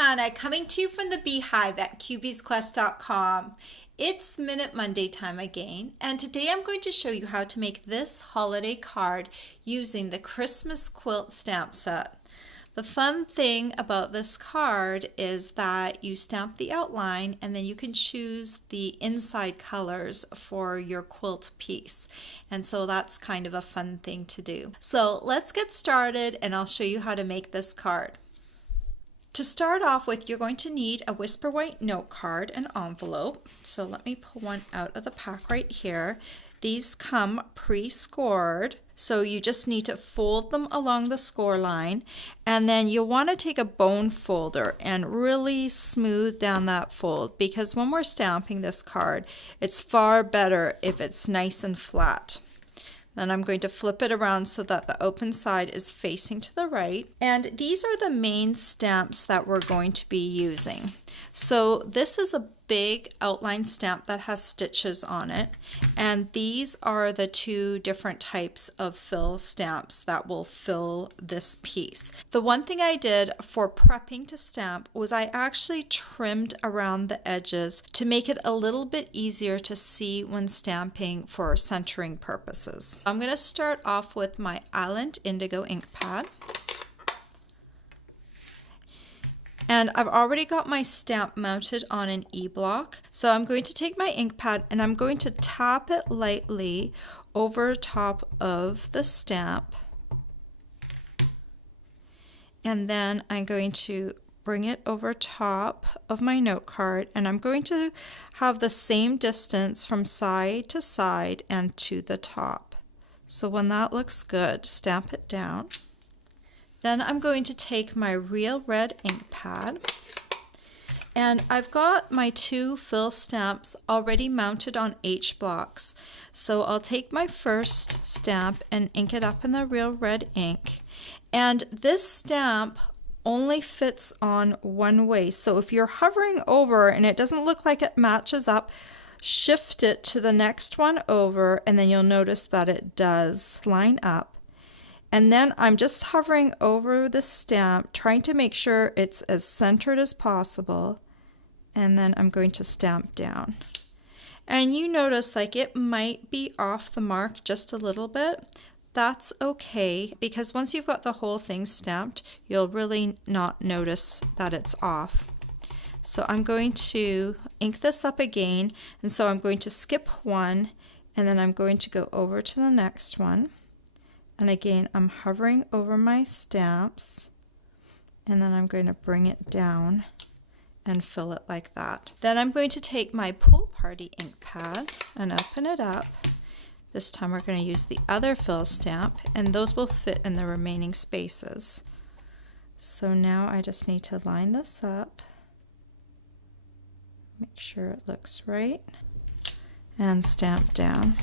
Quintana, coming to you from the Beehive at cubiesquest.com. It's Minute Monday time again, and today I'm going to show you how to make this holiday card using the Christmas Quilt Stamp Set. The fun thing about this card is that you stamp the outline and then you can choose the inside colors for your quilt piece. And so that's kind of a fun thing to do. So let's get started and I'll show you how to make this card. To start off with, you're going to need a Whisper White note card and envelope. So let me pull one out of the pack right here. These come pre-scored, so you just need to fold them along the score line, and then you'll want to take a bone folder and really smooth down that fold, because when we're stamping this card, it's far better if it's nice and flat. Then I'm going to flip it around so that the open side is facing to the right. And these are the main stamps that we're going to be using. So this is a big outline stamp that has stitches on it. And these are the two different types of fill stamps that will fill this piece. The one thing I did for prepping to stamp was I actually trimmed around the edges to make it a little bit easier to see when stamping for centering purposes. I'm going to start off with my Indigo Ink Pad. And I've already got my stamp mounted on an E-block. So I'm going to take my ink pad and I'm going to tap it lightly over top of the stamp. And then I'm going to bring it over top of my note card, and I'm going to have the same distance from side to side and to the top. So when that looks good, stamp it down. Then I'm going to take my real red ink pad, and I've got my two fill stamps already mounted on H blocks. So I'll take my first stamp and ink it up in the real red ink. And this stamp only fits on one way. So if you're hovering over and it doesn't look like it matches up, shift it to the next one over, and then you'll notice that it does line up. And then I'm just hovering over the stamp, trying to make sure it's as centered as possible. And then I'm going to stamp down. And you notice like it might be off the mark just a little bit. That's okay, because once you've got the whole thing stamped, you'll really not notice that it's off. So I'm going to ink this up again. And so I'm going to skip one, and then I'm going to go over to the next one. And again, I'm hovering over my stamps, and then I'm going to bring it down and fill it like that. Then I'm going to take my Pool Party ink pad and open it up. This time we're going to use the other fill stamp, and those will fit in the remaining spaces. So now I just need to line this up, make sure it looks right, and stamp down.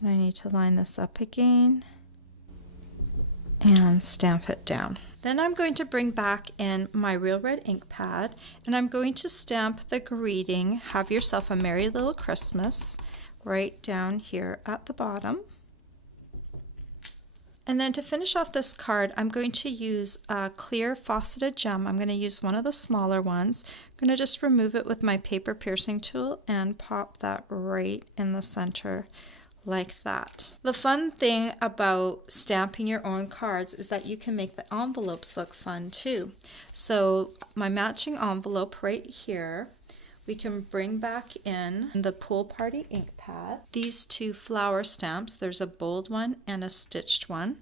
And I need to line this up again and stamp it down. Then I'm going to bring back in my real red ink pad, and I'm going to stamp the greeting, "Have yourself a Merry Little Christmas," right down here at the bottom. And then to finish off this card, I'm going to use a clear faceted gem. I'm going to use one of the smaller ones. I'm going to just remove it with my paper piercing tool and pop that right in the center like that. The fun thing about stamping your own cards is that you can make the envelopes look fun too. So my matching envelope right here, we can bring back in the Pool Party ink pad. These two flower stamps, there's a bold one and a stitched one.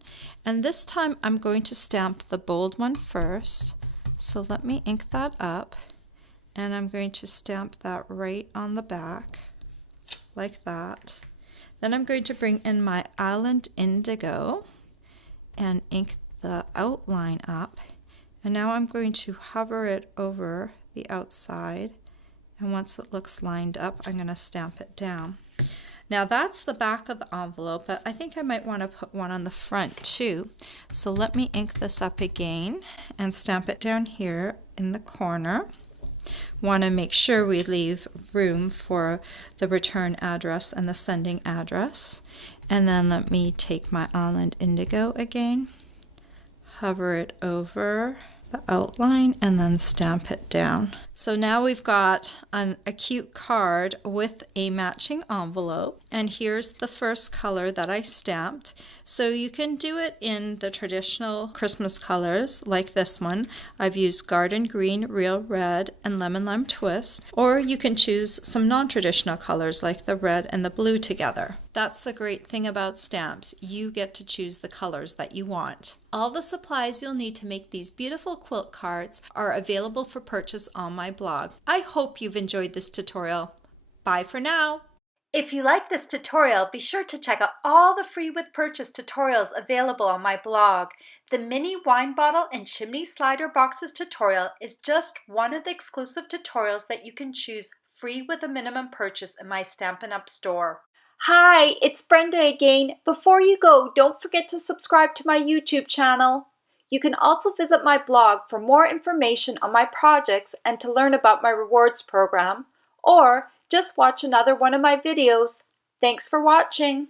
And this time I'm going to stamp the bold one first. So let me ink that up, and I'm going to stamp that right on the back like that. Then I'm going to bring in my Indigo and ink the outline up. And now I'm going to hover it over the outside. And once it looks lined up, I'm going to stamp it down. Now that's the back of the envelope, but I think I might want to put one on the front too. So let me ink this up again and stamp it down here in the corner. Want to make sure we leave room for the return address and the sending address. And then let me take my Indigo again, hover it over the outline and then stamp it down. So now we've got a cute card with a matching envelope, and here's the first color that I stamped. So you can do it in the traditional Christmas colors like this one. I've used Garden Green, Real Red, and Lemon Lime Twist, or you can choose some non-traditional colors like the red and the blue together. That's the great thing about stamps. You get to choose the colors that you want. All the supplies you'll need to make these beautiful quilt cards are available for purchase on my blog. I hope you've enjoyed this tutorial. Bye for now. If you like this tutorial, be sure to check out all the free with purchase tutorials available on my blog. The mini wine bottle and chimney slider boxes tutorial is just one of the exclusive tutorials that you can choose free with a minimum purchase in my Stampin' Up! Store. Hi, it's Brenda again. Before you go, don't forget to subscribe to my YouTube channel. You can also visit my blog for more information on my projects and to learn about my rewards program, or just watch another one of my videos. Thanks for watching.